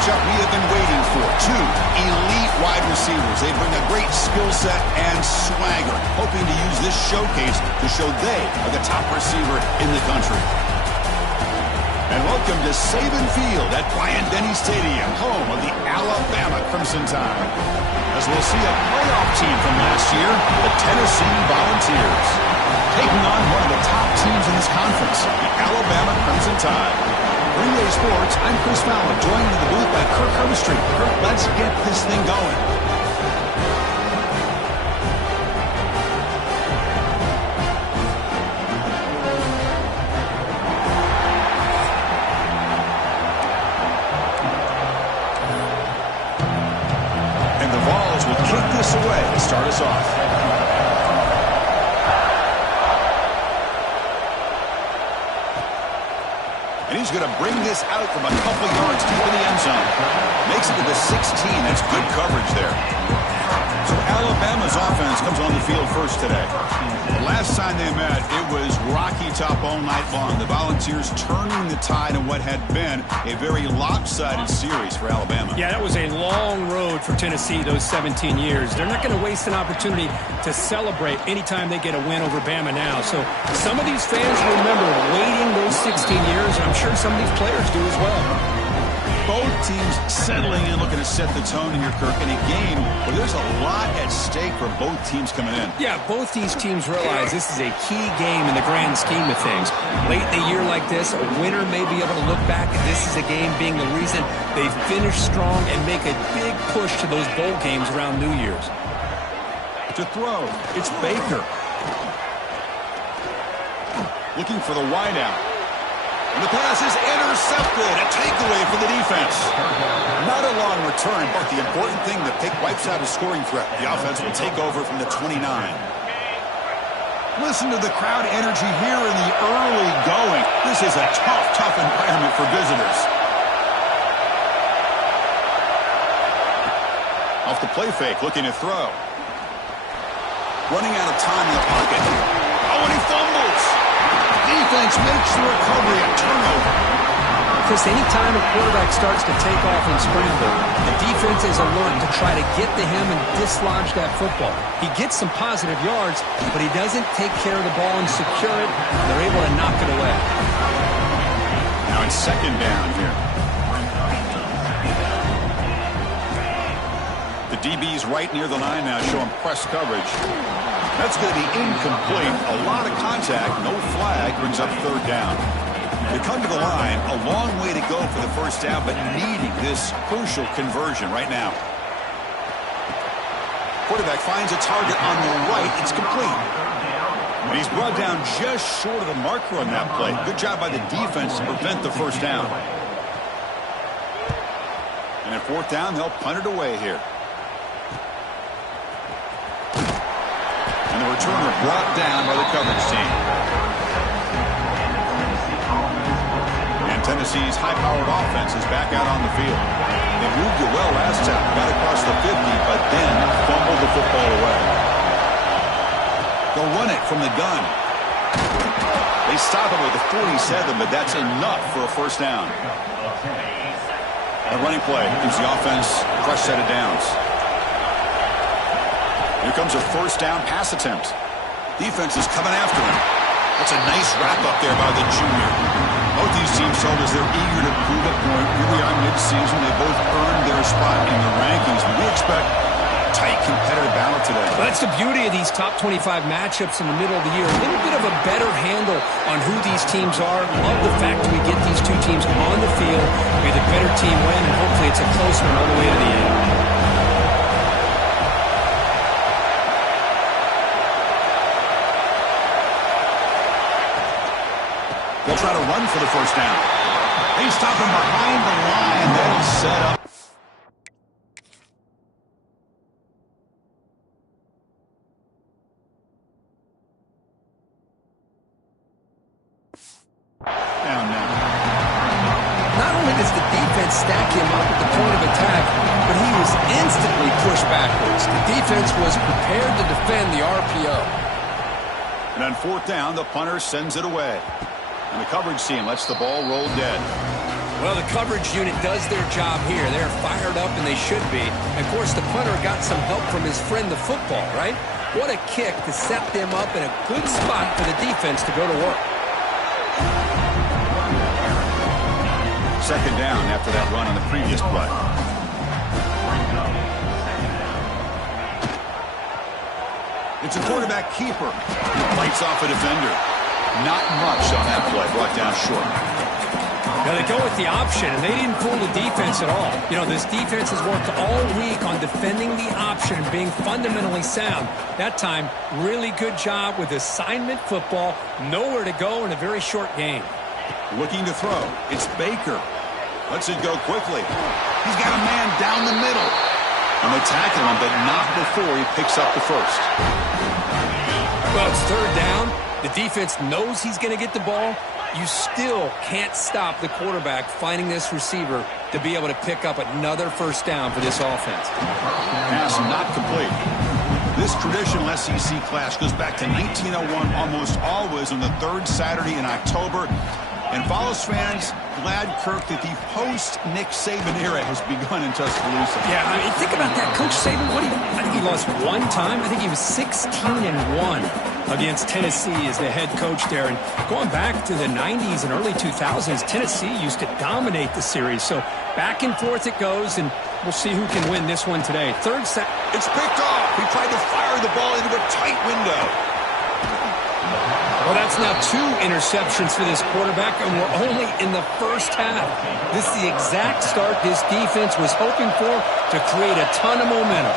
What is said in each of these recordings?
matchup we have been waiting for. Two elite wide receivers. They bring a great skill set and swagger, hoping to use this showcase to show they are the top receiver in the country. And welcome to Saban Field at Bryant-Denny Stadium, home of the Alabama Crimson Tide. As we'll see a playoff team from last year, the Tennessee Volunteers, taking on one of the top teams in this conference, the Alabama Crimson Tide. Green Bay Sports, I'm Chris Fowler, joined in the booth by Kirk Herbstreit. Kirk, let's get this thing going. Kick this away to start us off. And he's going to bring this out from a couple yards deep in the end zone. Makes it to the 16. That's good coverage there. So Alabama's offense comes on the field first today. The last time they met, it was Rocky Top all night long. The Volunteers turning the tide in what had been a very lopsided series for Alabama. Yeah, that was a long road for Tennessee those 17 years. They're not going to waste an opportunity to celebrate anytime they get a win over Bama now. So some of these fans remember waiting those 16 years, and I'm sure some of these players do as well. Both teams settling in, looking to set the tone here, Kirk, in a game where there's a lot at stake for both teams coming in. Yeah, both these teams realize this is a key game in the grand scheme of things. Late in a year like this, a winner may be able to look back at this as a game being the reason they finish strong and make a big push to those bowl games around New Year's. To throw, it's Baker. Looking for the wideout. And the pass is intercepted. A takeaway for the defense. Not a long return, but the important thing, the pick wipes out a scoring threat. The offense will take over from the 29. Listen to the crowd energy here in the early going. This is a tough environment for visitors. Off the play fake, looking to throw. Running out of time in the pocket. Oh, and he fumbles. Defense makes the recovery a turnover. Chris, anytime a quarterback starts to take off and scramble, the defense is alert to try to get to him and dislodge that football. He gets some positive yards, but he doesn't take care of the ball and secure it. They're able to knock it away. Now it's second down here. The DB's right near the line now, showing press coverage. That's going to be incomplete. A lot of contact, no flag, brings up third down. They come to the line, a long way to go for the first down, but needing this crucial conversion right now. Quarterback finds a target on the right. It's complete. And he's brought down just short of the marker on that play. Good job by the defense to prevent the first down. And at fourth down, they'll punt it away here. And the returner brought down by the coverage team. And Tennessee's high-powered offense is back out on the field. They moved it well last time, got across the 50, but then fumbled the football away. They'll run it from the gun. They stop it with a 47, but that's enough for a first down. A running play gives the offense a fresh set of downs. Here comes a first down pass attempt. Defense is coming after him. That's a nice wrap-up there by the junior. Both these teams told us they're eager to prove a point. Here we are mid-season. They both earned their spot in the rankings. We expect a tight, competitive battle today. Well, that's the beauty of these top 25 matchups in the middle of the year. A little bit of a better handle on who these teams are. Love the fact that we get these two teams on the field. May the better team win, and hopefully it's a close one all the way to the end. They'll try to run for the first down. They stop him behind the line. That'll set up. Down now. Not only does the defense stack him up at the point of attack, but he was instantly pushed backwards. The defense was prepared to defend the RPO. And on fourth down, the punter sends it away. And the coverage team lets the ball roll dead. Well, the coverage unit does their job here. They're fired up, and they should be. And of course, the punter got some help from his friend, the football, right? What a kick to set them up in a good spot for the defense to go to work. Second down after that run on the previous play. It's a quarterback keeper. He fights off a defender. Not much on that play. Brought down short. Now they go with the option, and they didn't fool the defense at all. You know, this defense has worked all week on defending the option and being fundamentally sound. That time, really good job with assignment football. Nowhere to go in a very short game. Looking to throw. It's Baker. Lets it go quickly. He's got a man down the middle. And they tackle him, but not before he picks up the first. Well, it's third down. The defense knows he's going to get the ball. You still can't stop the quarterback finding this receiver to be able to pick up another first down for this offense. Pass not complete. This traditional SEC clash goes back to 1901 almost always on the third Saturday in October. And Vols fans, glad, Kirk, that the post-Nick Saban era has begun in Tuscaloosa. Yeah, I mean, think about that. Coach Saban, I think he lost one time. I think he was 16-1 against Tennessee as the head coach there. And going back to the 90s and early 2000s, Tennessee used to dominate the series. So back and forth it goes, and we'll see who can win this one today. Third set. It's picked off. He tried to fire the ball into a tight window. Well, that's now 2 interceptions for this quarterback, and we're only in the first half. This is the exact start this defense was hoping for to create a ton of momentum.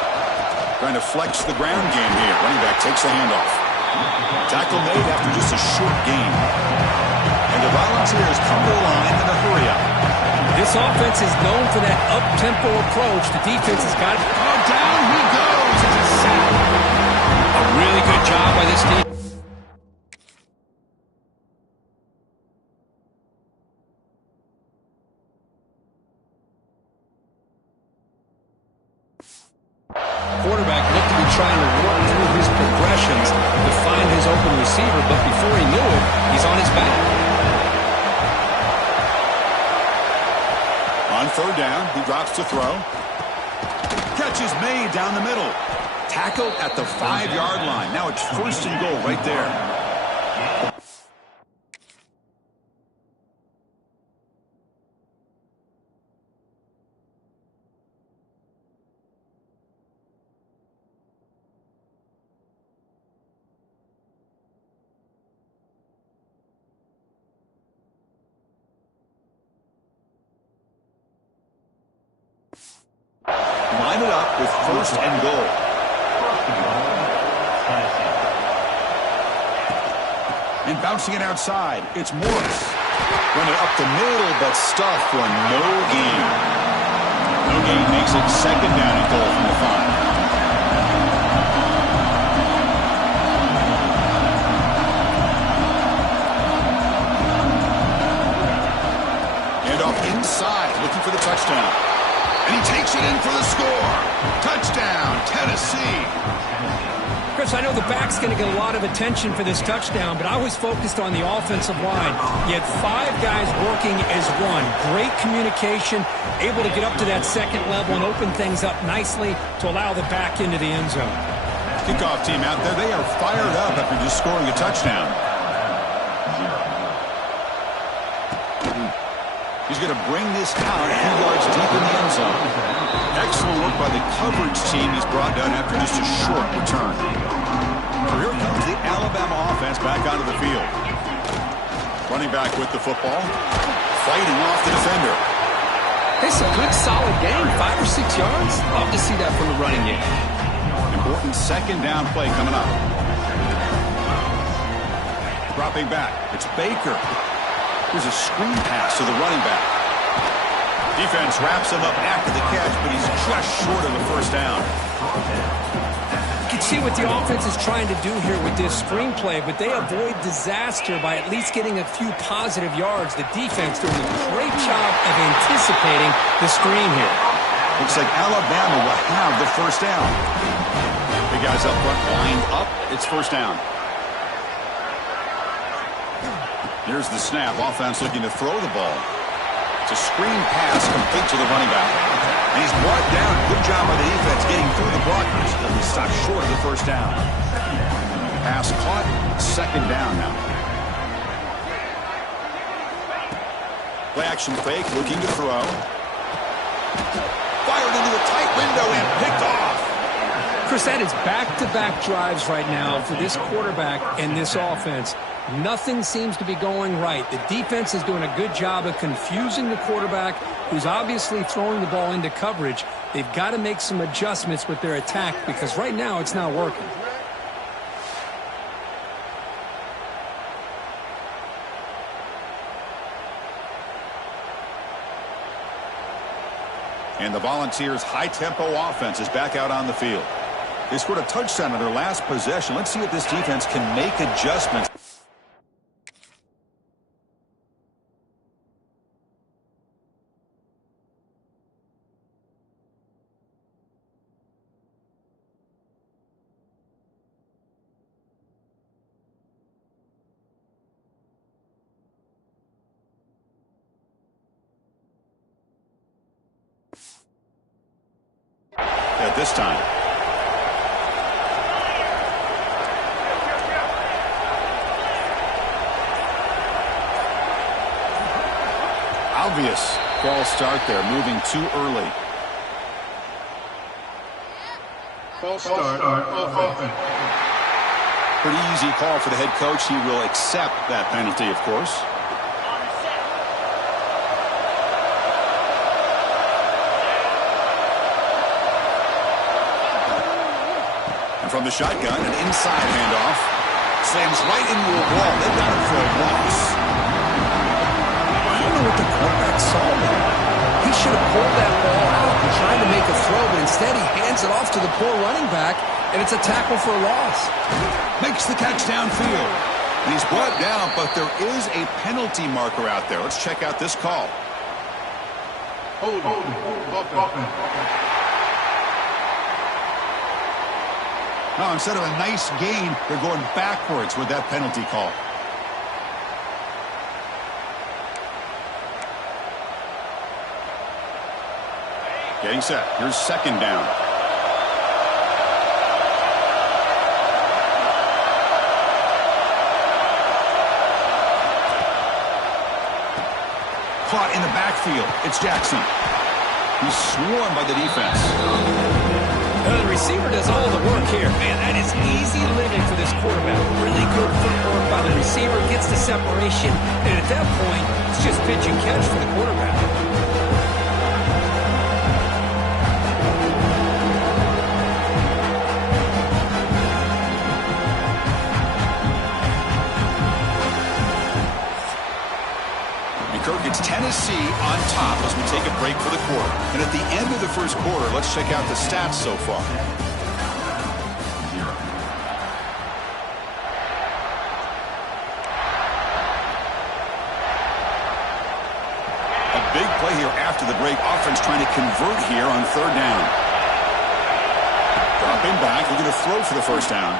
Trying to flex the ground game here. Running back takes the handoff. Tackle made after just a short gain. And the Volunteers come to the line in a hurry up. This offense is known for that up-tempo approach. The defense has got it. Oh, down he goes. It's a sack. A really good job by this team. Quarterback looked to be trying to work through his progressions to find his open receiver, but before he knew it, he's on his back. On third down, he drops to throw. Catch is made down the middle. Tackled at the 5-yard line. Now it's first and goal right there. Line it up with first and goal. And bouncing it outside, it's Morris. Running up the middle, but stuffed for no gain. No gain makes it second down and goal from the 5. Handoff inside, looking for the touchdown. And he takes it in for the score. Touchdown, Tennessee. Chris, I know the back's going to get a lot of attention for this touchdown, but I was focused on the offensive line. You had 5 guys working as one. Great communication, able to get up to that second level and open things up nicely to allow the back into the end zone. Kickoff team out there, they are fired up after just scoring a touchdown. He's going to bring this out a few yards deep in the end zone. Excellent work by the coverage team. He's brought down after just a short return. So here comes the Alabama offense back onto the field. Running back with the football. Fighting off the defender. It's a good, solid game. 5 or 6 yards. Love to see that from the running game. Important second down play coming up. Dropping back. It's Baker. Here's a screen pass to the running back. Defense wraps him up after the catch, but he's just short of the first down. You can see what the offense is trying to do here with this screenplay, but they avoid disaster by at least getting a few positive yards. The defense doing a great job of anticipating the screen here. Looks like Alabama will have the first down. The guys up front lined up. It's first down. Here's the snap. Offense looking to throw the ball. To a screen pass complete to the running back. And he's brought down. Good job by the defense getting through the blockers. And he stopped short of the first down. Pass caught. Second down now. Play action fake. Looking to throw. Fired into a tight window and picked off. Chris, that is back-to-back drives right now for this quarterback and this offense. Nothing seems to be going right. The defense is doing a good job of confusing the quarterback, who's obviously throwing the ball into coverage. They've got to make some adjustments with their attack because right now it's not working. And the Volunteers' high-tempo offense is back out on the field. They scored a touchdown on their last possession. Let's see if this defense can make adjustments. At this time. Obvious false start there, moving too early. False start. Pretty easy call for the head coach. He will accept that penalty, of course. And from the shotgun, an inside handoff. Slams right into a wall. They got him for a loss. I don't know what the quarterback saw there. He should have pulled that ball out and tried to make a throw, but instead he hands it off to the poor running back, and it's a tackle for a loss. Makes the catch downfield. And he's brought down, but there is a penalty marker out there. Let's check out this call. Hold. Now, instead of a nice gain, they're going backwards with that penalty call. Getting set. Here's second down. Caught in the backfield. It's Jackson. He's swarmed by the defense. The receiver does all the work here. Man, that is easy living for this quarterback. Really good footwork by the receiver. Gets the separation. And at that point, it's just pitch and catch for the quarterback. Kirk, it's Tennessee on top as we take a break for the quarter. And at the end of the first quarter, let's check out the stats so far. A big play here after the break. Offense trying to convert here on third down. Dropping back, looking to throw for the first down.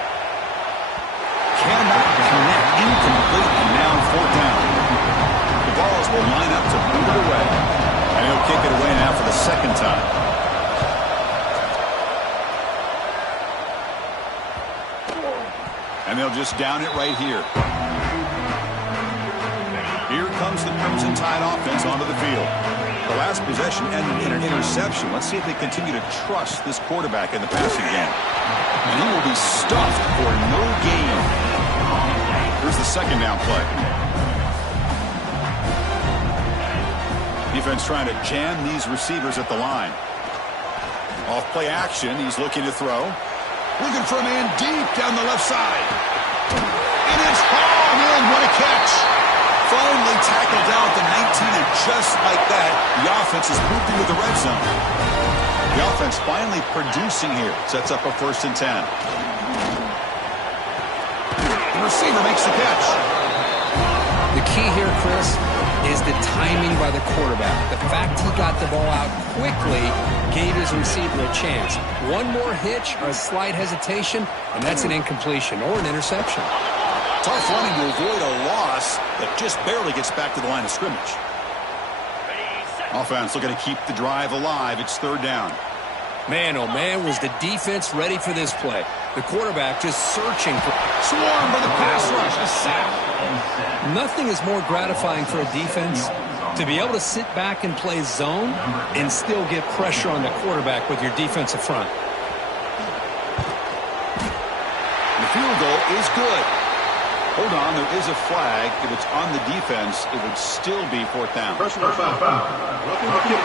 Cannot connect, incomplete, and now fourth down. Balls will line up to move it away. And he'll kick it away now for the second time. And they'll just down it right here. Here comes the Crimson Tide offense onto the field. The last possession ended in an interception. Let's see if they continue to trust this quarterback in the passing game. And he will be stuffed for no gain. Here's the second down play. Defense trying to jam these receivers at the line. Off play action, he's looking to throw. Looking for a man deep down the left side. And it's hauled in. What a catch. Finally tackled down at the 19, and just like that, the offense has moved into the red zone. The offense finally producing here. Sets up a 1st and 10. The receiver makes the catch. The key here, Chris, is the timing by the quarterback. The fact he got the ball out quickly gave his receiver a chance. One more hitch or a slight hesitation, and that's an incompletion or an interception. Tough running to avoid a loss that just barely gets back to the line of scrimmage. Offense looking to keep the drive alive. It's third down. Man, oh man, was the defense ready for this play. The quarterback just searching for... Swarmed by the pass rush. A sack. Nothing is more gratifying for a defense to be able to sit back and play zone and still get pressure on the quarterback with your defensive front. The field goal is good. Hold on, there is a flag. If it's on the defense, it would still be fourth down. Personal foul. Welcome to kick.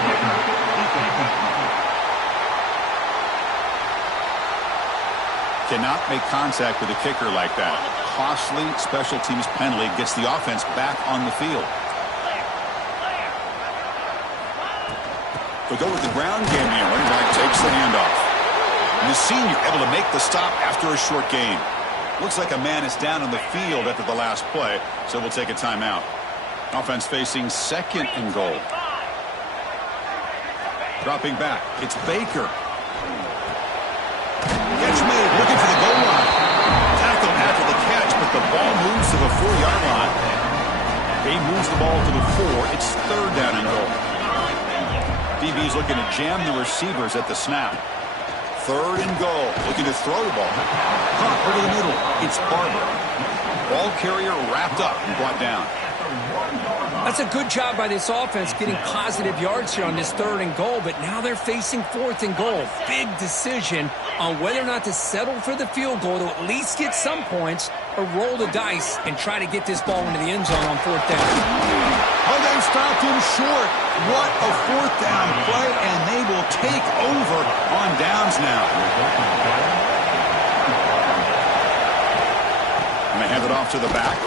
Cannot make contact with a kicker like that. Costly special teams penalty gets the offense back on the field. We go with the ground game here. Running back takes the handoff. And the senior able to make the stop after a short gain. Looks like a man is down on the field after the last play, so we'll take a timeout. Offense facing second and goal. Dropping back. It's Baker. Catch made, looking for the goal line. Tackle after the catch, but the ball moves to the 4-yard line. He moves the ball to the 4. It's third down and goal. DB's looking to jam the receivers at the snap. Third and goal, looking to throw the ball. Pump over the middle. It's Barber. Ball carrier wrapped up and brought down. That's a good job by this offense getting positive yards here on this third and goal, but now they're facing fourth and goal. Big decision on whether or not to settle for the field goal to at least get some points or roll the dice and try to get this ball into the end zone on fourth down. Oh, they stopped him short. What a fourth down play, and they will take over on downs now. And they hand it off to the back.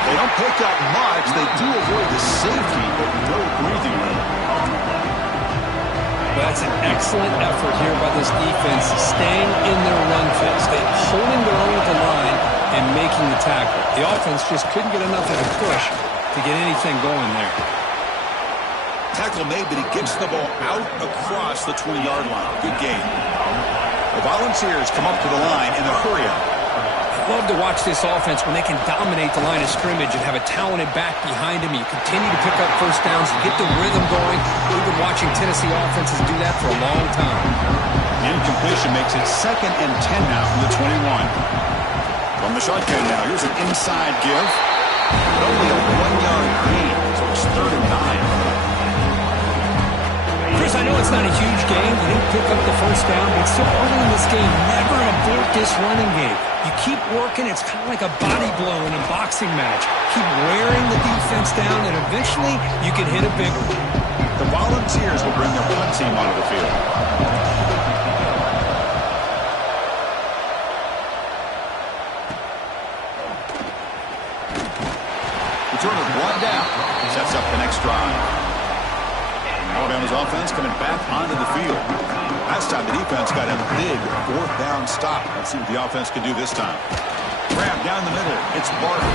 They don't pick up much. They do avoid the safety, but no breathing room. That's an excellent effort here by this defense, staying in their run phase. They're holding their own with the line and making the tackle. The offense just couldn't get enough of a push to get anything going there. Tackle made, but he gets the ball out across the 20-yard line. Good game. The Volunteers come up to the line in a hurry-up. Love to watch this offense when they can dominate the line of scrimmage and have a talented back behind him. You continue to pick up first downs and get the rhythm going. We've been watching Tennessee offenses do that for a long time. Incompletion makes it 2nd and 10 now from the 21. From the shotgun now, here's an inside give. But only a 1-yard gain, so it's 3rd and 9. Chris, I know it's not a huge game. You didn't pick up the first down, but so early in this game, never abort this running game. You keep working, it's kind of like a body blow in a boxing match. Keep wearing the defense down, and eventually you can hit a big one. The Volunteers will bring their punt team onto the field. Returner brought down. Sets up the next drive. Alabama's offense coming back onto the field. Last time the defense got a big fourth down stop. Let's see what the offense can do this time. Grab down the middle. It's Barber.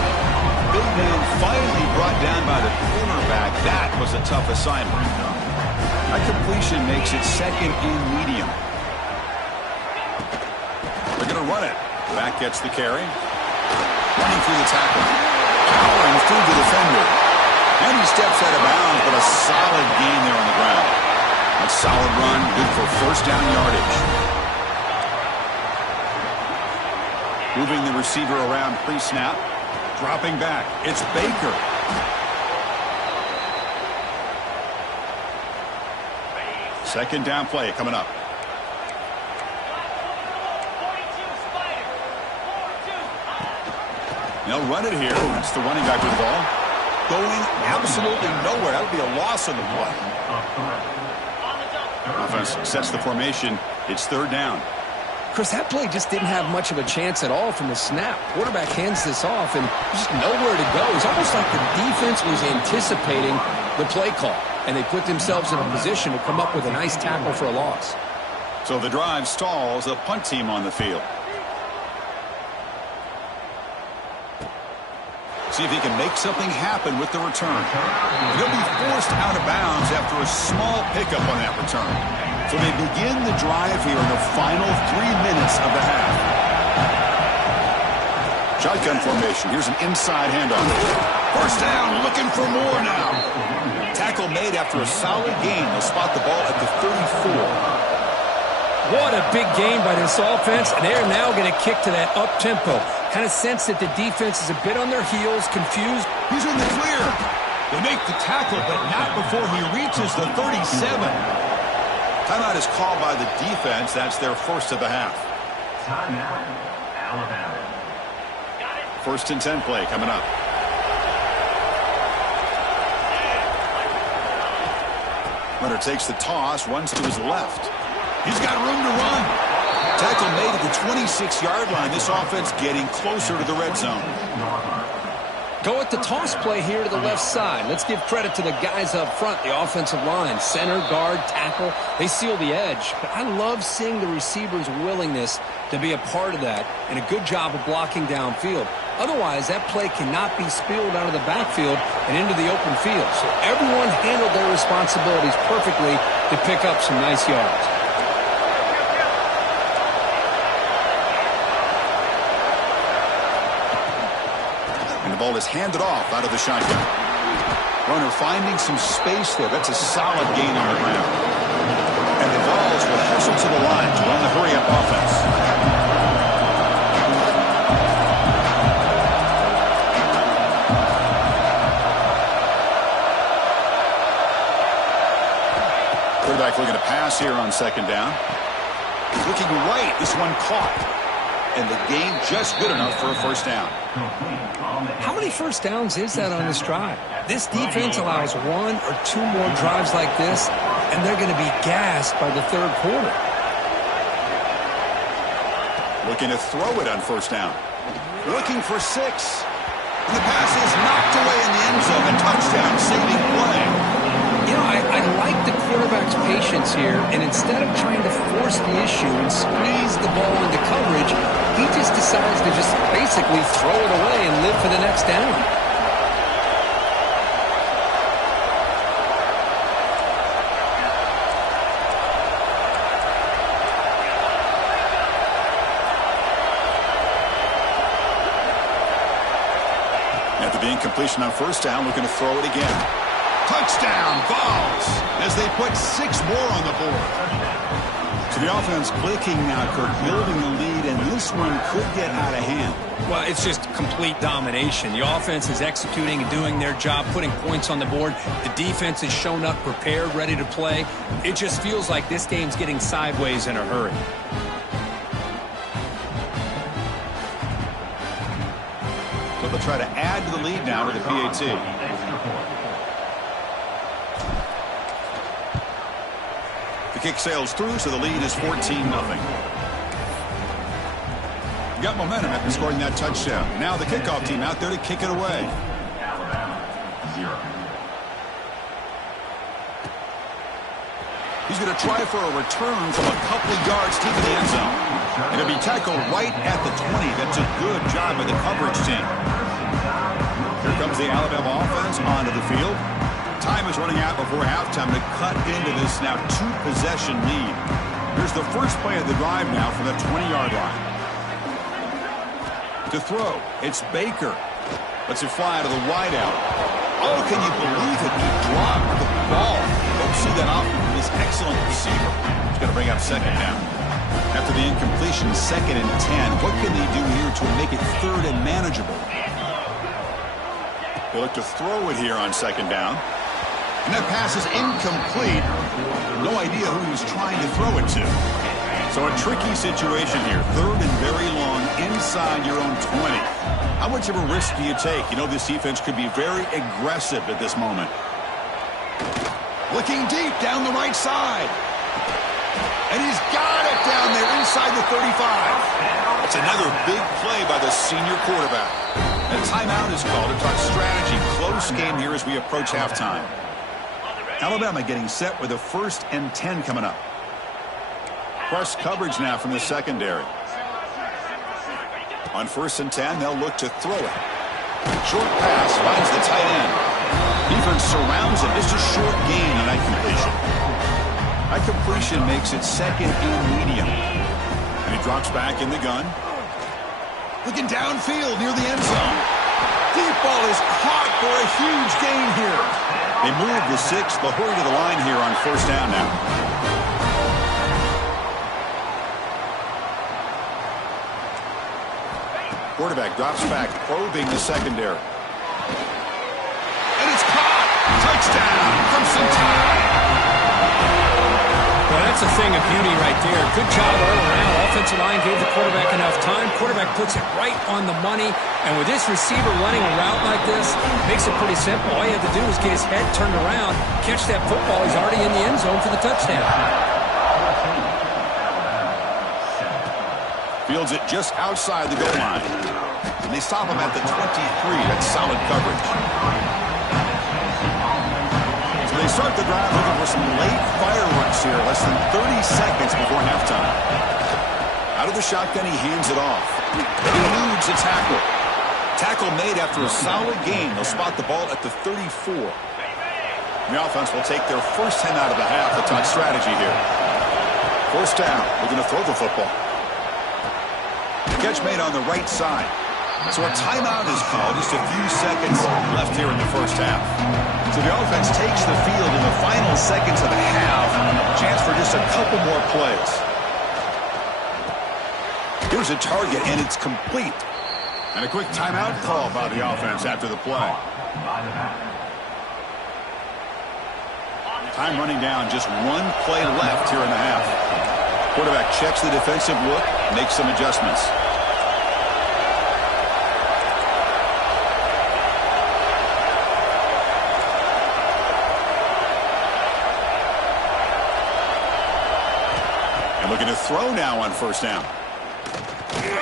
Big man finally brought down by the cornerback. That was a tough assignment. That completion makes it 2nd and medium. They're going to run it. Back gets the carry. Running through the tackle. Powering through the defender. And he steps out of bounds, but a solid gain there on the ground. A solid run, good for first down yardage. Moving the receiver around pre-snap. Dropping back. It's Baker. Second down play coming up. They'll run it here. It's the running back with the ball. Going absolutely nowhere. That would be a loss on the play. Offense sets the formation. It's third down. Chris, that play just didn't have much of a chance at all from the snap. Quarterback hands this off and just nowhere to go. It's almost like the defense was anticipating the play call, and they put themselves in a position to come up with a nice tackle for a loss. So the drive stalls, the punt team on the field. See if he can make something happen with the return. He'll be forced out of bounds after a small pickup on that return. So they begin the drive here in the final 3 minutes of the half. Shotgun formation. Here's an inside handoff. First down, looking for more now. tackle made after a solid gain. They'll spot the ball at the 34. What a big gain by this offense, and they're now going to kick to that up-tempo. Kind of sense that the defense is a bit on their heels, confused. He's in the clear. They make the tackle, but not before he reaches the 37. Timeout is called by the defense. That's their first of the half. Timeout, Alabama. 1st and 10 play coming up. Runner takes the toss, runs to his left. He's got room to run. Tackle made at the 26-yard line. This offense getting closer to the red zone. Go at the toss play here to the left side. Let's give credit to the guys up front, the offensive line, center, guard, tackle. They seal the edge. But I love seeing the receiver's willingness to be a part of that and a good job of blocking downfield. Otherwise, that play cannot be spilled out of the backfield and into the open field. So everyone handled their responsibilities perfectly to pick up some nice yards. The ball is handed off out of the shotgun. Runner finding some space there. That's a solid gain on the ground. And the Vols will hustle to the line to run the hurry-up offense. Quarterback looking to pass here on 2nd down. Looking right. This one caught. And the gain just good enough for a 1st down. How many 1st downs is that on this drive? This defense allows 1 or 2 more drives like this, and they're going to be gassed by the 3rd quarter. Looking to throw it on 1st down. Looking for 6. And the pass is knocked away in the end zone. A touchdown saving play. You know, I like the quarterback's patience here, and instead of trying to force the issue and squeeze the ball into coverage, he just decides to just basically throw it away and live for the next down. After the incompletion on 1st down, looking to throw it again. Touchdown, Vols, as they put 6 more on the board. So the offense clicking now, Kirk, building the lead, and this one could get out of hand. Well, it's just complete domination. The offense is executing and doing their job, putting points on the board. The defense has shown up, prepared, ready to play. It just feels like this game's getting sideways in a hurry. So they'll try to add to the lead now to the PAT. The kick sails through, so the lead is 14-0. Got momentum after scoring that touchdown. Now the kickoff team out there to kick it away. Alabama, 0. He's going to try for a return from a couple of yards deep in the end zone. It'll be tackled right at the 20. That's a good job by the coverage team. Here comes the Alabama offense onto the field. Time is running out before halftime to cut into this now 2-possession lead. Here's the first play of the drive now from the 20-yard line. To throw, it's Baker. Lets it fly out of the wideout. Oh, can you believe it? He dropped the ball. Don't see that often from this excellent receiver. He's going to bring up 2nd down. After the incompletion, 2nd and 10. What can they do here to make it 3rd and manageable? They look to throw it here on 2nd down. And that pass is incomplete. No idea who he was trying to throw it to. So a tricky situation here. 3rd and very long inside your own 20. How much of a risk do you take? You know this defense could be very aggressive at this moment. Looking deep down the right side. And he's got it down there inside the 35. That's another big play by the senior quarterback. A timeout is called to talk strategy. Close game here as we approach halftime. Alabama getting set with a 1st and 10 coming up. Press coverage now from the secondary. On 1st and 10, they'll look to throw it. Short pass finds the tight end. Defense surrounds him. Just a short gain on that completion. That completion makes it 2nd and medium. And he drops back in the gun. Looking downfield near the end zone. Deep ball is caught for a huge gain here. They move the 6. They'll hurry to the line here on first down now. Quarterback drops back, probing the secondary. And it's caught! Touchdown! Crimson Tide! Well, that's a thing of beauty right there. Good job all around. Offensive line gave the quarterback enough time. Quarterback puts it right on the money. And with this receiver running a route like this, makes it pretty simple. All you have to do is get his head turned around, catch that football. He's already in the end zone for the touchdown. Fields it just outside the goal line. And they stop him at the 23. That's solid coverage. So they start the drive looking for some late fireworks here. Less than 30 seconds before halftime. Out of the shotgun, he hands it off. He eludes a tackle. Tackle made after a solid gain. They'll spot the ball at the 34. The offense will take their first 10 out of the half. The top strategy here. First down. We're going to throw the football. Catch made on the right side. So a timeout is called. Just a few seconds left here in the first half. So the offense takes the field in the final seconds of the half. Chance for just a couple more plays. Here's a target, and it's complete. And a quick timeout call by the offense after the play. Time running down. Just one play left here in the half. Quarterback checks the defensive look, makes some adjustments. And looking to throw now on first down.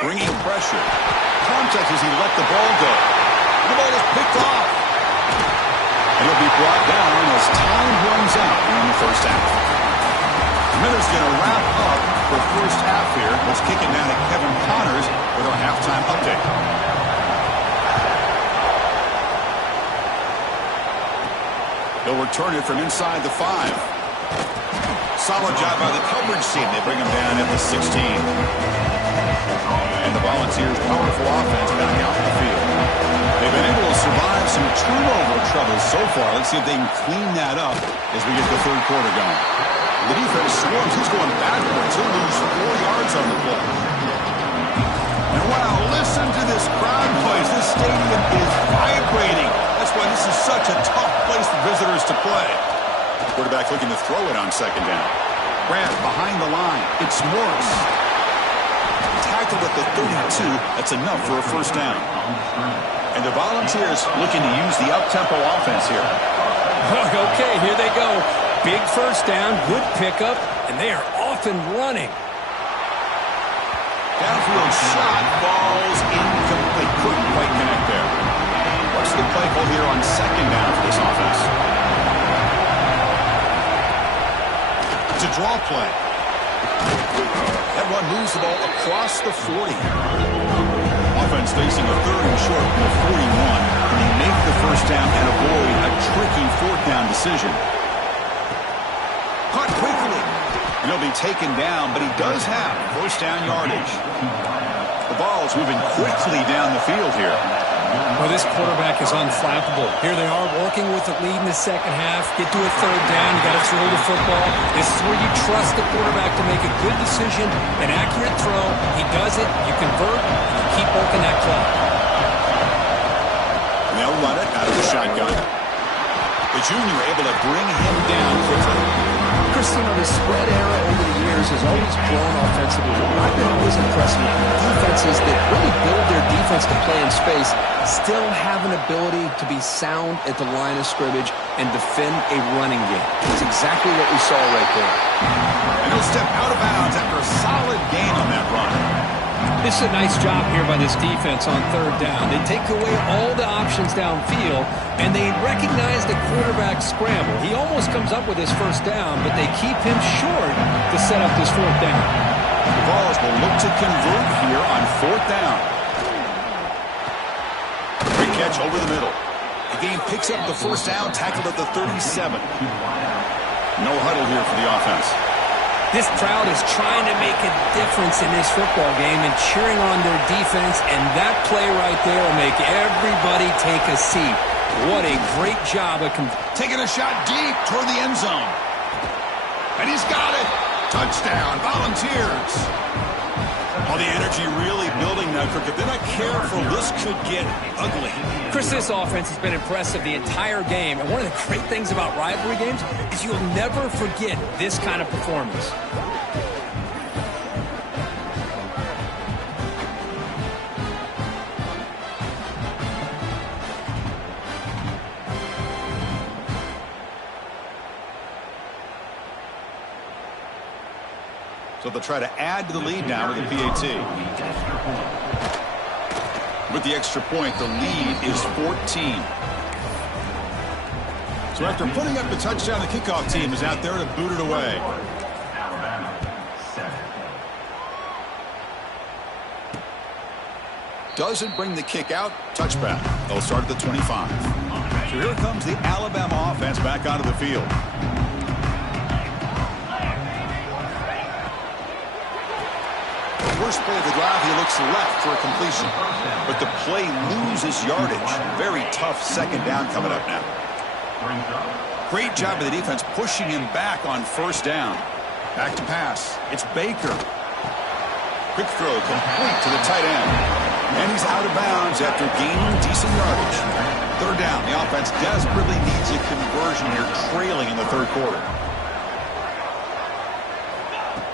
Bringing pressure. Contact as he let the ball go. The ball is picked off. And it'll be brought down as time runs out in the first half. Miller's going to wrap up the first half here. Let's kick it down to Kevin Connors with our halftime update. They'll return it from inside the 5. Solid job by the coverage team. They bring him down at the 16. And the Volunteers' powerful offense back out in the field. They've been able to survive some turnover trouble so far. Let's see if they can clean that up as we get the third quarter going. The defense swarms. He's going backwards. He'll lose 4 yards on the play. And wow, listen to this crowd noise. This stadium is vibrating. That's why this is such a tough place for visitors to play. Quarterback looking to throw it on second down. Grant behind the line. It's Morris. Tackled at the 32. That's enough for a first down. And the Volunteers looking to use the up-tempo offense here. Okay, here they go. Big first down, good pickup, and they are off and running. Downfield shot falls incomplete. Couldn't quite connect there. What's the play call here on second down for this offense? It's a draw play. That one moves the ball across the 40. Offense facing a third and short from the 41. They make the first down and avoid a tricky fourth down decision. Caught quickly. And he'll be taken down, but he does have first down yardage. The ball's moving quickly down the field here. Well, this quarterback is unflappable. Here they are working with the lead in the second half. Get to a third down. You got to throw the football. This is where you trust the quarterback to make a good decision, an accurate throw. He does it. You convert, and you keep working that clock. And they'll run it out of the shotgun. The junior able to bring him down quickly. Christian, the spread era over the years has always grown offensively. I've been always impressed with defenses that really build their defense to play in space, still have an ability to be sound at the line of scrimmage and defend a running game. That's exactly what we saw right there. And he'll step out of bounds after a solid gain on that run. This is a nice job here by this defense on third down. They take away all the options downfield, and they recognize the quarterback scramble. He almost comes up with his first down, but they keep him short to set up this fourth down. The Vols will look to convert here on fourth down. Great catch over the middle. The game picks up the first down, tackled at the 37. No huddle here for the offense. This crowd is trying to make a difference in this football game and cheering on their defense, and that play right there will make everybody take a seat. What a great job of taking a shot deep toward the end zone. And he's got it. Touchdown, Volunteers. All the energy really building now, Kirk. If they're not careful, this could get ugly. Chris, this offense has been impressive the entire game. And one of the great things about rivalry games is you'll never forget this kind of performance. So they'll try to add to the lead now with the PAT. With the extra point, the lead is 14. So after putting up the touchdown, the kickoff team is out there to boot it away. Alabama, 7. Doesn't bring the kick out. Touchback. They'll start at the 25. So here comes the Alabama offense back onto the field. First play of the drive, he looks left for a completion. But the play loses yardage. Very tough second down coming up now. Great job of the defense pushing him back on first down. Back to pass. It's Baker. Quick throw complete to the tight end. And he's out of bounds after gaining decent yardage. Third down. The offense desperately needs a conversion here, trailing in the third quarter.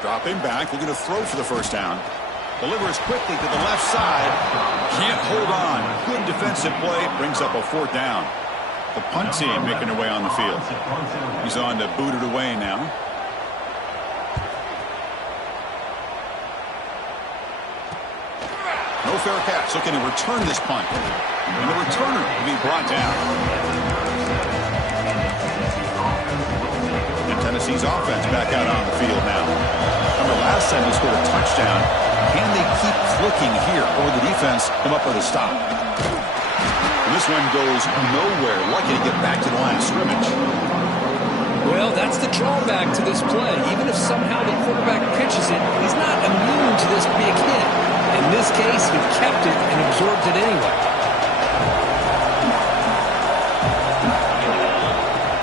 Dropping back, looking to throw for the first down. Delivers quickly to the left side. Can't hold on. Good defensive play. Brings up a fourth down. The punt team making their way on the field. He's on to boot it away now. No fair catch. Looking to return this punt. And the returner will be brought down. And Tennessee's offense back out on the field now. Remember last time they scored a touchdown. Can they keep clicking here, or the defense come up with a stop? And this one goes nowhere. Lucky to get back to the line of scrimmage. Well, that's the drawback to this play. Even if somehow the quarterback pitches it, he's not immune to this big hit. In this case, he kept it and absorbed it anyway.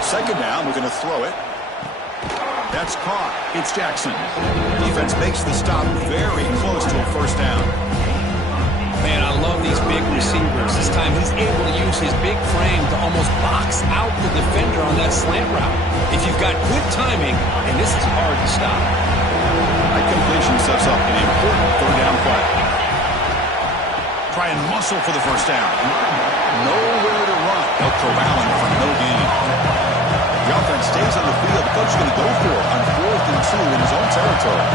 Second down, we're going to throw it. That's caught. It's Jackson. Defense makes the stop very close to a first down. Man, I love these big receivers. This time he's able to use his big frame to almost box out the defender on that slant route. If you've got good timing, and this is hard to stop. That completion sets up an important third down play. Try and muscle for the first down. Nowhere to run. They'll corral him for no gain. The offense stays on the field. The coach is going to go for it on 4th and 2 in his own territory.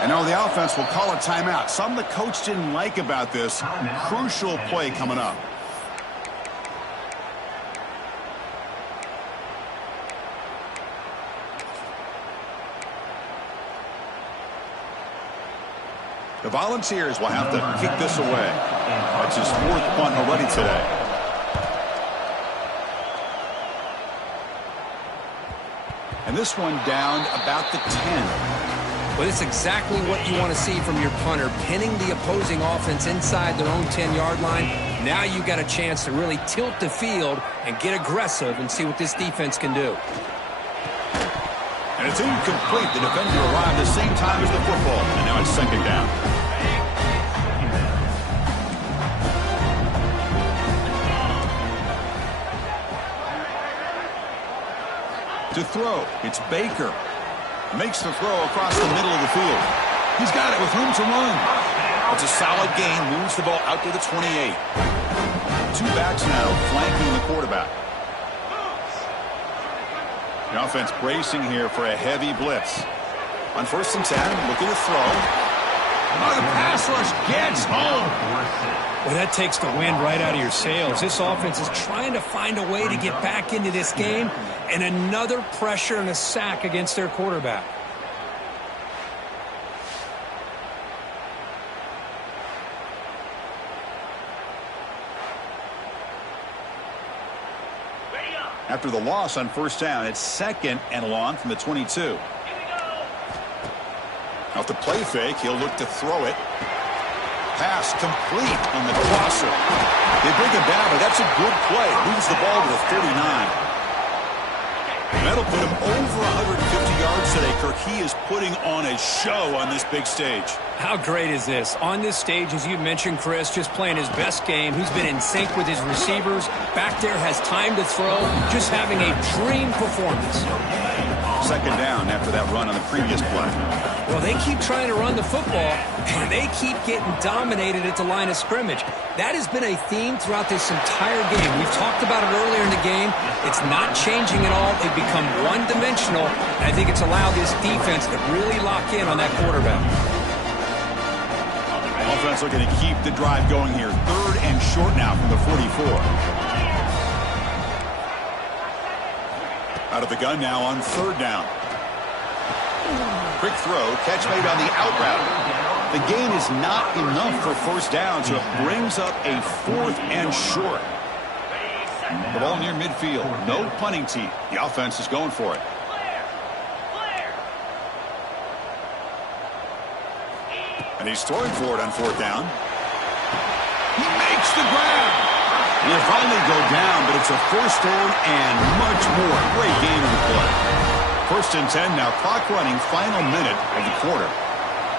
And now the offense will call a timeout. Something the coach didn't like about this. Crucial play coming up. The Volunteers will have to kick this away. That's his 4th punt already today. And this one down about the 10. Well, it's exactly what you want to see from your punter, pinning the opposing offense inside their own 10-yard line. Now you've got a chance to really tilt the field and get aggressive and see what this defense can do. And it's incomplete. The defender arrived the same time as the football, and now it's second down. To throw, it's Baker. Makes the throw across the middle of the field. He's got it with room to run. It's a solid gain. Moves the ball out to the 28. 2 backs now flanking the quarterback. The offense bracing here for a heavy blitz. On 1st and 10, looking to throw. Oh, the pass rush gets home. Well, that takes the wind right out of your sails. This offense is trying to find a way to get back into this game, and another pressure and a sack against their quarterback. After the loss on first down, it's 2nd and long from the 22. Off the play fake, he'll look to throw it. Pass complete on the crosser. They bring him down, but that's a good play. Moves the ball to the 39. That'll put him over 150 yards today, Kirk. He is putting on a show on this big stage. How great is this? On this stage, as you mentioned, Chris, just playing his best game. He's been in sync with his receivers. Back there, has time to throw. Just having a dream performance. 2nd down after that run on the previous play. Well, they keep trying to run the football, and they keep getting dominated at the line of scrimmage. That has been a theme throughout this entire game. We've talked about it earlier in the game. It's not changing at all. They've become one-dimensional, and I think it's allowed this defense to really lock in on that quarterback. Offense looking to keep the drive going here. 3rd and short now from the 44. Out of the gun now on 3rd down. Quick throw, catch made on the out route. The gain is not enough for first down, so it brings up a 4th and short. The ball near midfield. No punting team. The offense is going for it. And he's throwing for it on 4th down. He makes the grab. And he'll finally go down, but it's a 1st down and much more. Great game in the play. 1st and 10 now. Clock running. Final minute of the quarter.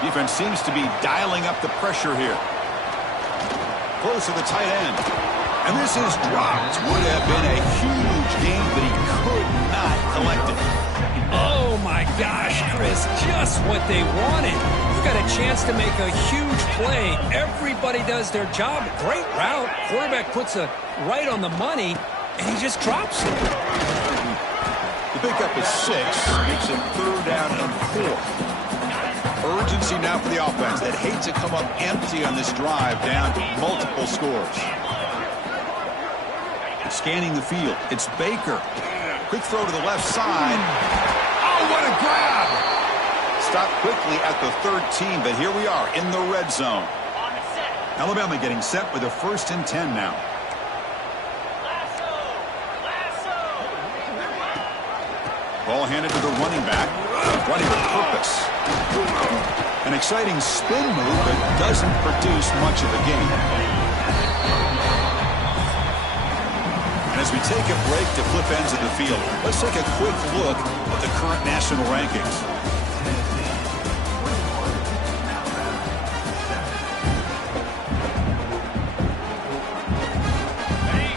Defense seems to be dialing up the pressure here. Close to the tight end. And this is dropped. Would have been a huge game, but he could not collect it. Oh, my gosh, Chris. Just what they wanted. You got a chance to make a huge play. Everybody does their job. Great route. Quarterback puts it right on the money, and he just drops it. The pickup is 6. Makes it 3rd down and 4. Urgency now for the offense. They'd hate to come up empty on this drive down to multiple scores. Scanning the field. It's Baker. Quick throw to the left side. Oh, what a grab! Stopped quickly at the 13, but here we are in the red zone. Alabama getting set with a 1st and 10 now. Ball handed to the running back. Running with purpose. An exciting spin move, but doesn't produce much of a gain. And as we take a break to flip ends of the field, let's take a quick look at the current national rankings.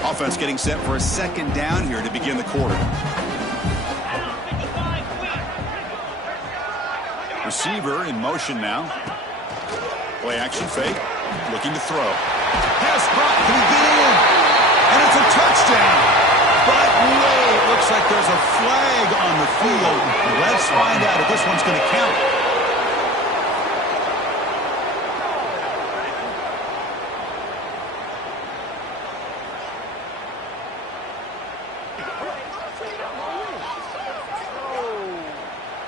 Offense getting set for a 2nd down here to begin the quarter. Receiver in motion now. Play action fake. Looking to throw. Pass caught. Can he get in? And it's a touchdown. But wait, looks like there's a flag on the field. Let's find out if this one's going to count.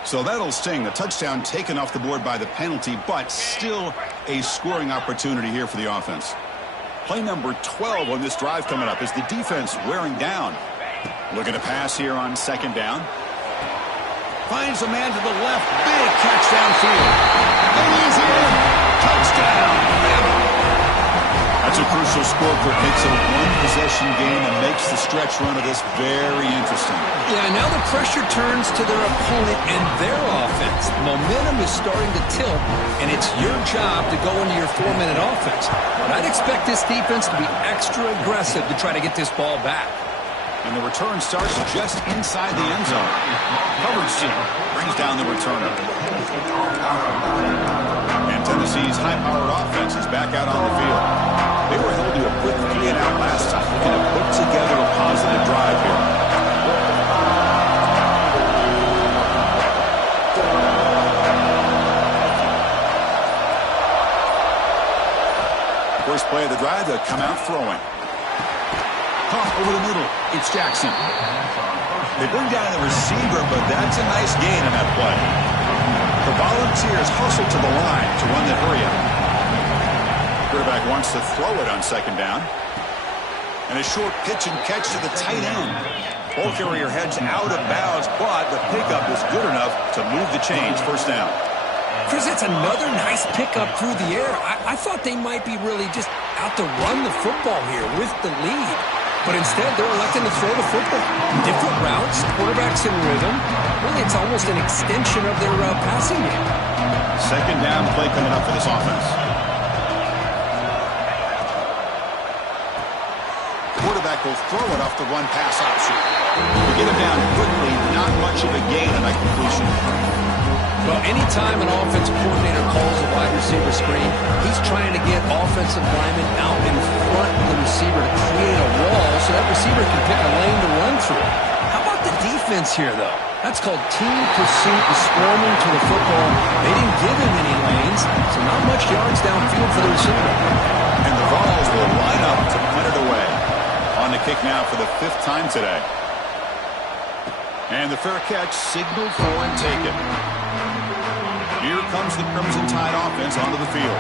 So that'll sting. The touchdown taken off the board by the penalty, but still a scoring opportunity here for the offense. Play number 12 on this drive coming up is the defense wearing down. Looking to pass here on 2nd down. Finds a man to the left. Big catch downfield. And he's in. Touchdown. That's a crucial score. Makes it a one-possession game and makes the stretch run of this very interesting. Yeah, now the pressure turns to their opponent and their offense. Momentum is starting to tilt, and it's your job to go into your 4-minute offense. But I'd expect this defense to be extra aggressive to try to get this ball back. And the return starts just inside the end zone. Coverage team brings down the returner. And Tennessee's high-powered offense is back out on the field. They were held to a quick 3-and-out last time. They're going to put together a positive drive here. first play of the drive, they'll come out throwing. Off over the middle. It's Jackson. They bring down the receiver, but that's a nice gain on that play. The Volunteers hustle to the line to run the hurry up. Quarterback wants to throw it on second down. And a short pitch and catch to the tight end. Ball carrier heads out of bounds, but the pickup is good enough to move the chains. First down. Chris, that's another nice pickup through the air. I thought they might be really just out to run the football here with the lead. But instead, they're electing to throw the football. Different routes, quarterbacks in rhythm. Really, it's almost an extension of their passing game. Second down play coming up for this offense. Quarterback will throw it off the run-pass option. To get him down quickly, not much of a gain on that completion. Well, anytime an offensive coordinator calls a wide receiver screen, he's trying to get offensive linemen out in front of the receiver to create a wall so that receiver can pick a lane to run through. How about the defense here, though? That's called team pursuit and swarming to the football. They didn't give him any lanes, so not much yards downfield for the receiver. And the Vols will line up to punt it away. On the kick now for the 5th time today. And the fair catch signaled for and taken. Here comes the Crimson Tide offense onto the field.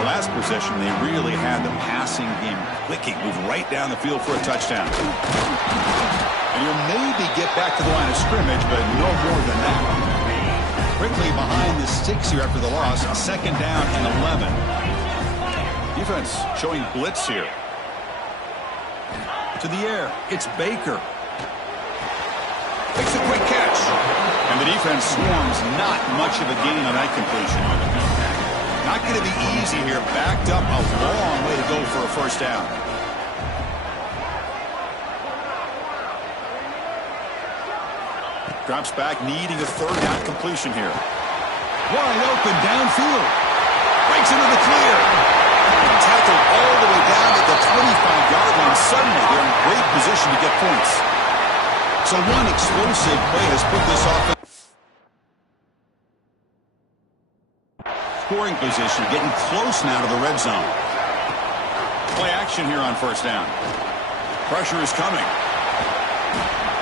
The last possession, they really had the passing game clicking, move right down the field for a touchdown. And you'll maybe get back to the line of scrimmage, but no more than that. Quickly behind the sticks here after the loss, second down and 11. Defense showing blitz here. To the air, it's Baker. Makes a quick catch. And the defense swarms, not much of a gain on that completion. Not going to be easy here. Backed up a long way to go for a first down. Drops back, needing a third down completion here. Wide open downfield. Breaks into the clear. Tackled all the way down at the 25-yard line. Suddenly, they're in great position to get points. So one explosive play has put this offense scoring position, getting close now to the red zone. Play action here on first down. Pressure is coming.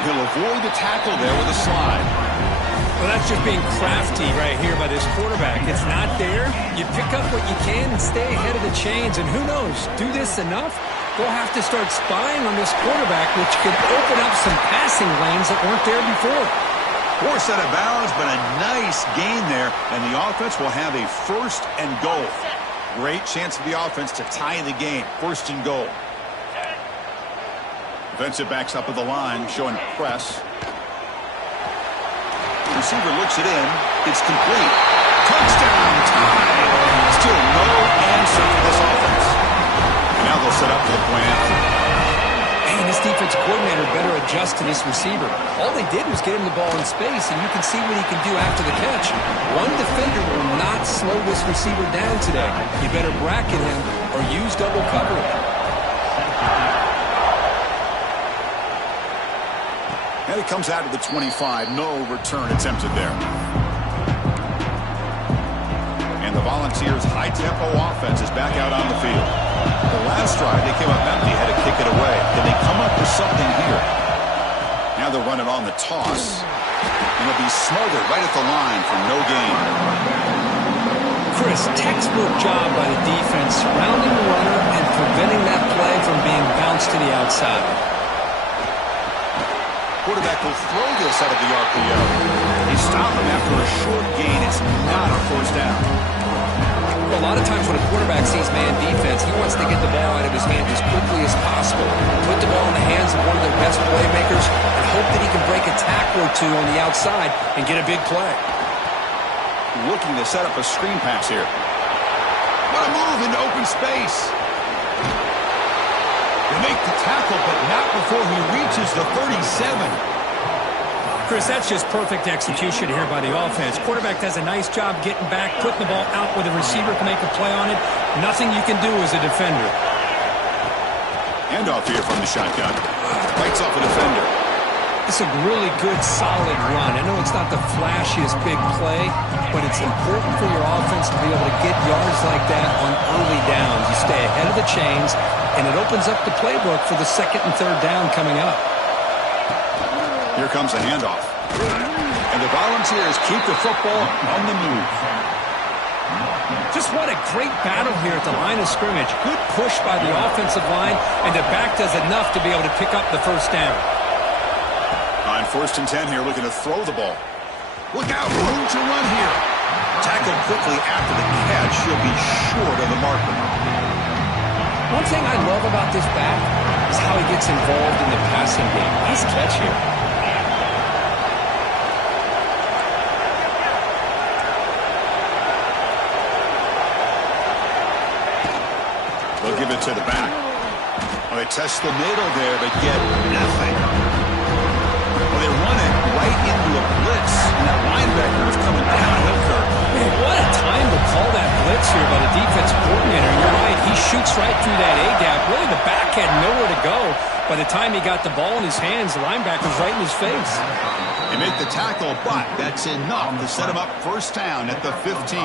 He'll avoid the tackle there with a slide. Well, that's just being crafty right here by this quarterback. It's not there. You pick up what you can and stay ahead of the chains. And who knows, do this enough, they'll have to start spying on this quarterback, which could open up some passing lanes that weren't there before. Forced out of bounds, but a nice gain there. And the offense will have a first and goal. Great chance for the offense to tie the game. First and goal. Defensive backs up at the line, showing press. Receiver looks it in. It's complete. Touchdown time. Still no answer for this offense. And now they'll set up for the point after. Man, this defensive coordinator better adjust to this receiver. All they did was get him the ball in space, and you can see what he can do after the catch. One defender will not slow this receiver down today. You better bracket him or use double coverage. And it comes out of the 25. No return attempted there. And the Volunteers' high-tempo offense is back out on the field. The last drive, they came up empty, had to kick it away. Can they come up with something here? Now they'll run it on the toss. And it'll be smothered right at the line for no gain. Chris, textbook job by the defense, surrounding the runner and preventing that play from being bounced to the outside. Quarterback will throw this out of the RPO. He stopped him after a short gain. It's not a first down. Well, a lot of times when a quarterback sees man defense, he wants to get the ball out of his hands as quickly as possible, put the ball in the hands of one of their best playmakers, and hope that he can break a tackle or two on the outside and get a big play. Looking to set up a screen pass here. What a move into open space. They make the tackle, but not before he reaches the 37. Chris, that's just perfect execution here by the offense. Quarterback does a nice job getting back, putting the ball out where the receiver can make a play on it. Nothing you can do as a defender. Handoff here from the shotgun. Bites off a defender. It's a really good, solid run. I know it's not the flashiest big play, but it's important for your offense to be able to get yards like that on early downs. You stay ahead of the chains, and it opens up the playbook for the second and third down coming up. Here comes a handoff. And the Volunteers keep the football on the move. Just what a great battle here at the line of scrimmage. Good push by the offensive line, and the back does enough to be able to pick up the first down. On 1st and 10 here, looking to throw the ball. Look out, room to run here. Tackled quickly after the catch. He'll be short of the marker. One thing I love about this back is how he gets involved in the passing game. Nice catch here. They'll give it to the back. Well, they test the middle there, but get nothing. Well, they run it right into a blitz, and that linebacker is coming downhill curve. Man, what a time to call that blitz here by the defense coordinator. You're right, he shoots right through that A-gap. Really, the back had nowhere to go. By the time he got the ball in his hands, the linebacker's right in his face. They make the tackle, but that's enough to set him up first down at the 15.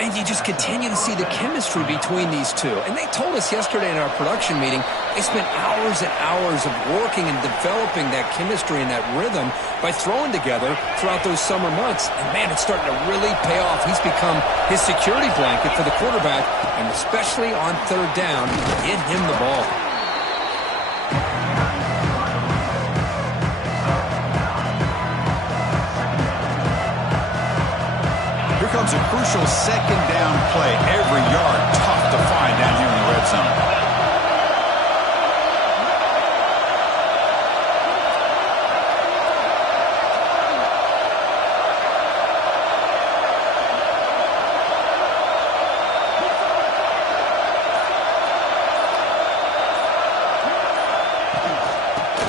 And you just continue to see the chemistry between these two. And they told us yesterday in our production meeting, they spent hours and hours of working and developing that chemistry and that rhythm by throwing together throughout those summer months. And, man, it's starting to really pay off. He's become his security blanket for the quarterback, and especially on third down, get him the ball. Comes a crucial second down play. Every yard tough to find down here in the red zone.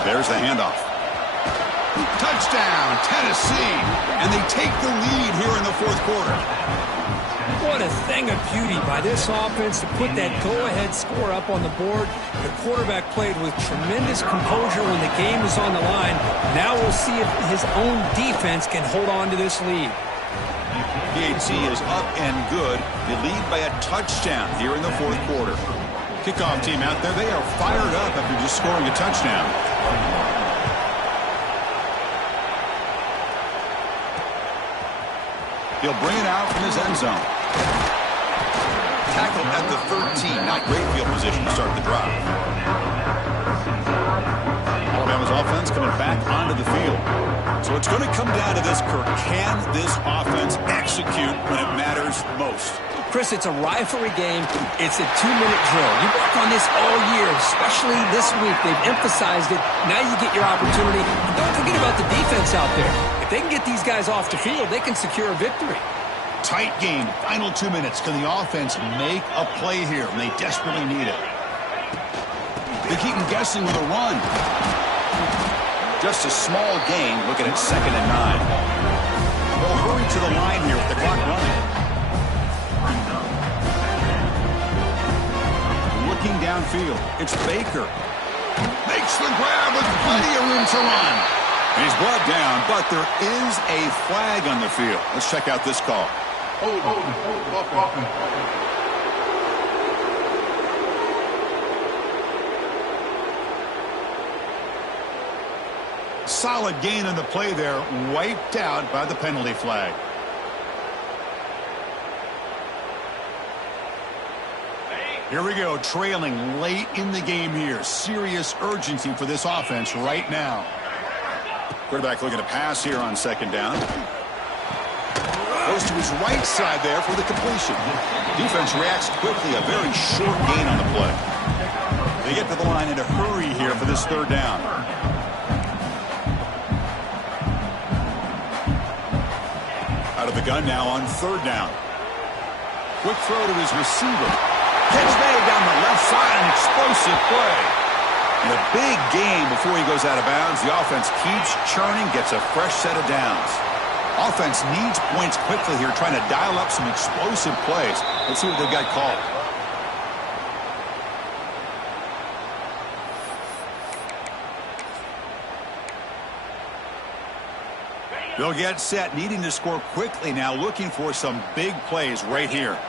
There's the handoff. Touchdown, Tennessee. And they take the lead here in the fourth quarter. What a thing of beauty by this offense to put that go-ahead score up on the board. The quarterback played with tremendous composure when the game was on the line. Now we'll see if his own defense can hold on to this lead. PAT is up and good. They lead by a touchdown here in the fourth quarter. Kickoff team out there, they are fired up after just scoring a touchdown. He'll bring it out from his end zone. Tackled at the 13. Not great field position to start the drive. Alabama's offense coming back onto the field. So it's going to come down to this, Kirk. Can this offense execute when it matters most? Chris, it's a rivalry game. It's a 2-minute drill. You work on this all year, especially this week. They've emphasized it. Now you get your opportunity. And don't forget about the defense out there. If they can get these guys off the field, they can secure a victory. Tight game. Final 2 minutes. Can the offense make a play here? And they desperately need it. They keep them guessing with a run. Just a small gain. Looking at 2nd and 9. They'll hurry to the line here with the clock running. Looking downfield, it's Baker. Makes the grab with plenty of room to run. And he's brought down, but there is a flag on the field. Let's check out this call. Solid gain on the play there, wiped out by the penalty flag. Here we go, trailing late in the game here. Serious urgency for this offense right now. Quarterback looking to pass here on 2nd down. Goes to his right side there for the completion. Defense reacts quickly, a very short gain on the play. They get to the line in a hurry here for this 3rd down. Out of the gun now on 3rd down. Quick throw to his receiver. Catch made down the left side, an explosive play. And a big gain before he goes out of bounds. The offense keeps churning, gets a fresh set of downs. Offense needs points quickly here, trying to dial up some explosive plays. Let's see what they've got called. They'll get set, needing to score quickly now, looking for some big plays right here.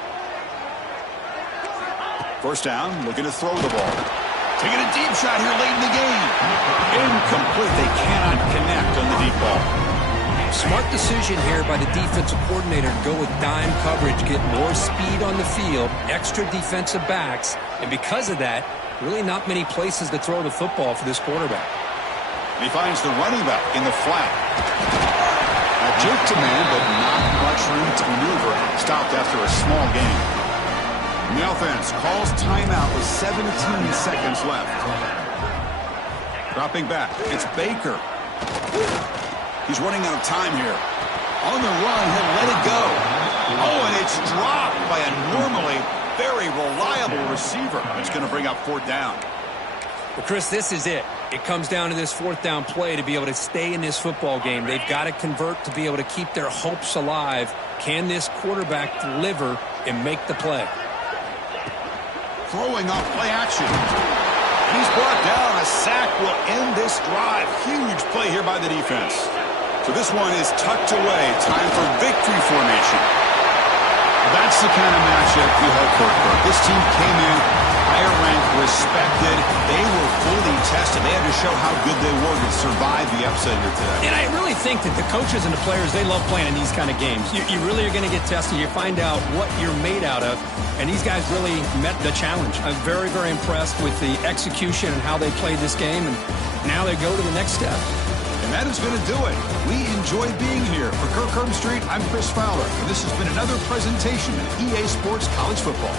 First down, looking to throw the ball. Taking a deep shot here late in the game. Incomplete. They cannot connect on the deep ball. Smart decision here by the defensive coordinator to go with dime coverage, get more speed on the field, extra defensive backs, and because of that, really not many places to throw the football for this quarterback. He finds the running back in the flat. A juke to man, but not much room to maneuver. Stopped after a small gain. And the offense calls timeout with 17 seconds left. Dropping back, it's Baker. He's running out of time here. On the run, he'll let it go. Oh, and it's dropped by a normally very reliable receiver. It's going to bring up fourth down. Well, Chris, this is it. It comes down to this fourth down play to be able to stay in this football game. They've got to convert to be able to keep their hopes alive. Can this quarterback deliver and make the play? Throwing off play action. He's brought down. A sack will end this drive. Huge play here by the defense. So this one is tucked away. Time for victory formation. That's the kind of matchup you hope for. This team came in higher ranked, respected. They were fully tested. They had to show how good they were to survive the upset here today. And I really think that the coaches and the players, they love playing in these kind of games. You really are going to get tested. You find out what you're made out of. And these guys really met the challenge. I'm very, very impressed with the execution and how they played this game. And now they go to the next step. And that is going to do it. We enjoyed being here. For Kirk Herbstreit, I'm Chris Fowler. And this has been another presentation of EA Sports College Football.